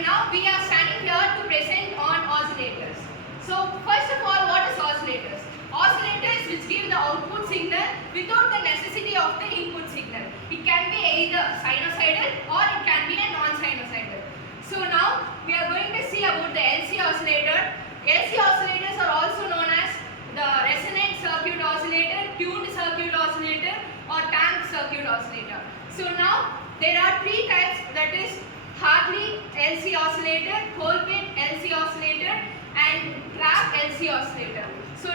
and now we are standing here to present on oscillators. So first of all, what is oscillators? Oscillators which give the output signal without the necessity of the input signal. It can be either sinusoidal or it can be a non-sinusoidal. So now we are going to see about the LC oscillator. LC oscillators are also known as the resonant circuit oscillator, tuned circuit oscillator or tank circuit oscillator. So now there are three types, that is Hartley LC oscillator, Colpitts LC oscillator and Trap LC oscillator. So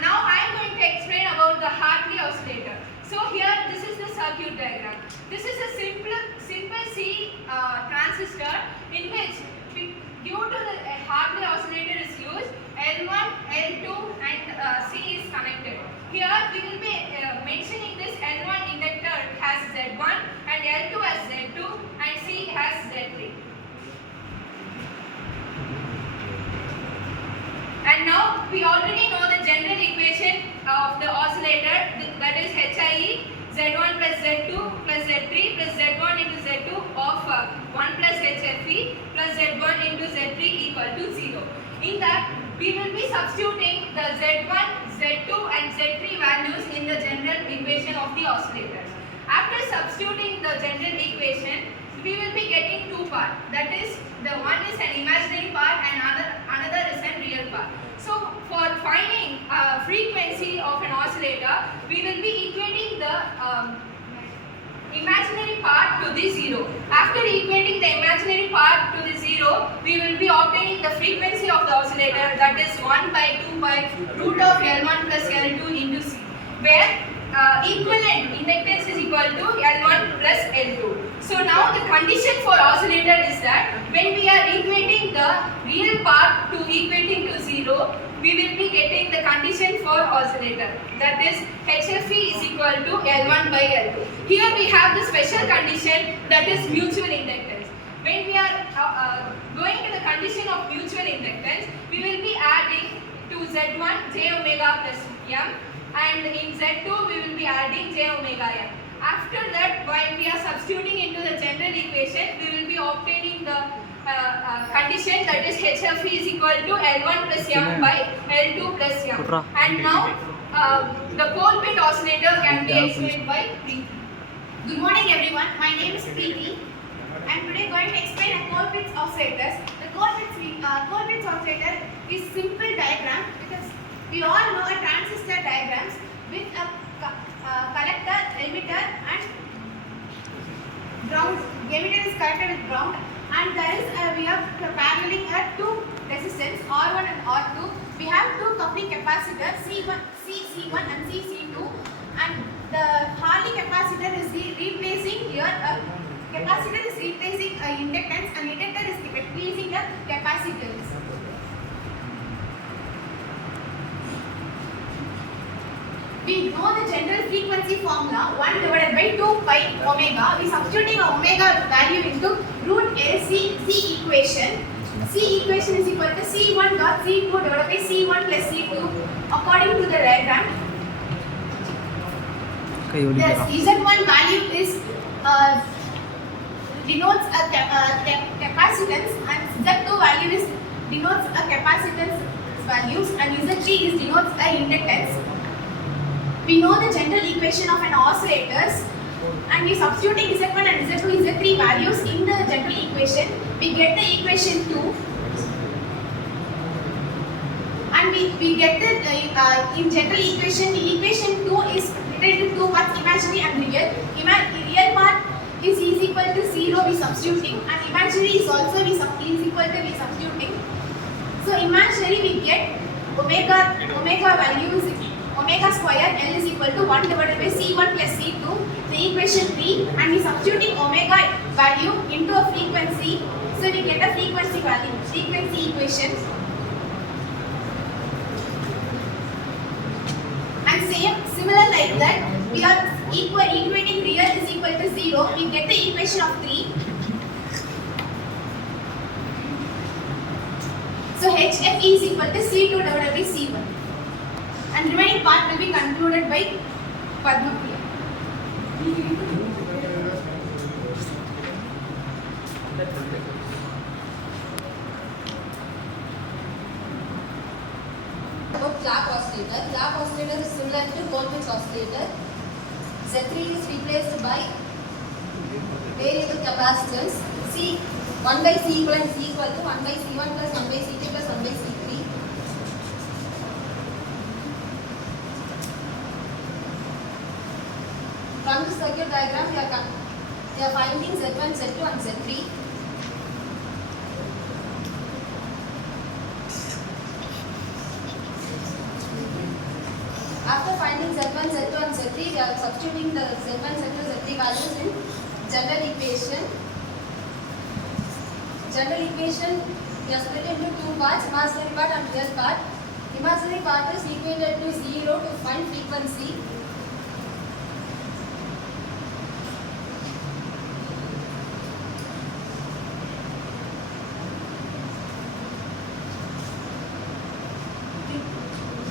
now I am going to explain about the Hartley oscillator. So here this is the circuit diagram. This is a simple C transistor in which due to the Hartley oscillator is used, L1, L2 and C is connected. Here we will be mentioning this L1 inductor has Z1 and L2 has Z2 and C has Z3. And now we already know the general equation of the oscillator, that is HIE Z1 plus Z2 plus Z3 plus Z1 into Z2 of 1 plus HFE plus Z1 into Z3 equal to 0. In that we will be substituting the Z1, Z2 and Z3 values in the general equation of the oscillators. After substituting the general equation, we will be getting two parts. That is, the one is an imaginary part and another is a real part. So for finding frequency of an oscillator, we will be equating the imaginary part to the 0. After equating the imaginary part to the 0, we will be obtaining the frequency of the oscillator, that is 1 by 2 by root of L1 plus L2 into C, where equivalent inductance is equal to L1 plus L2. So now the condition for oscillator is that when we are equating the real part to equating to 0, we will be getting the condition for oscillator, that is HFE is equal to L1 by L2. Here we have the special condition, that is mutual inductance. When we are going to the condition of mutual inductance, we will be adding to Z1 j omega plus M, and in Z2 we will be adding j omega M. After that, while we are substituting into the general equation, we will be obtaining the condition, that is HFE is equal to L1 plus M by L2 plus M. And now the Colpitts oscillator can be explained by Preeti. Good morning everyone, my name is Preeti. I am today going to explain a Colpitts oscillators. The Colpitts oscillator is simple diagram because we all know a transistor diagrams with a collector, emitter and ground. The emitter is connected with ground and there is we are paralleling two resistance R1 and R2. We have two coupling capacitors C1 and CC2, and the Hartley capacitor is replacing here capacitor is replacing inductance and inductor is replacing a capacitance. We know the general frequency formula 1 divided by 2 pi omega. We substituting omega value into root LC C equation. C equation is equal to C1 dot C2 divided by C1 plus C2 according to the diagram. The Z1 value is denotes a capacitance and Z2 value is denotes a capacitance values and Z3 is denotes a inductance. We know the general equation of an oscillators and we substituting Z1 and Z2 and Z3 values in the general equation. We get the equation 2 and we get the in general equation, the equation 2 is split into two parts, imaginary and real. Real part is equal to 0 we substituting and imaginary is also is equal to we substituting. So imaginary we get omega value is omega square L is equal to 1 divided by C1 plus C2, the equation 3, and we substituting omega value into a frequency, so we get a frequency value, frequency equation. And similar like that, we are equating real is equal to 0, we get the equation of 3. So HFE is equal to C2 divided by C1. And remaining part will be concluded by Padmapriya. clock oscillator. Clock oscillator is similar to Colpitts oscillator. Z3 is replaced by variable capacitance. C 1 by C equivalent is equal to 1 by C1 plus 1 by C2 plus 1 by C3. From the circuit diagram, we are finding Z1, Z2 and Z3. After finding Z1, Z2 and Z3, we are substituting the Z1, Z2, Z3 values in general equation. General equation, we are split into two parts, imaginary part and real part. Imaginary part is equated to 0 to find frequency.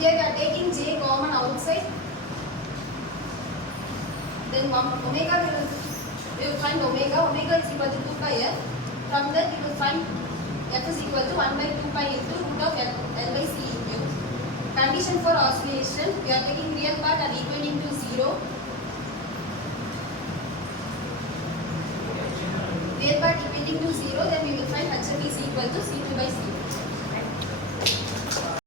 Here we are taking J common outside. Then omega we will find omega. Omega is equal to 2 pi f. From that we will find f is equal to 1 by 2 pi into root of L by C into. Condition for oscillation, we are taking real part and equating to 0. Real part equating to 0, then we will find HF is equal to C2 by C2.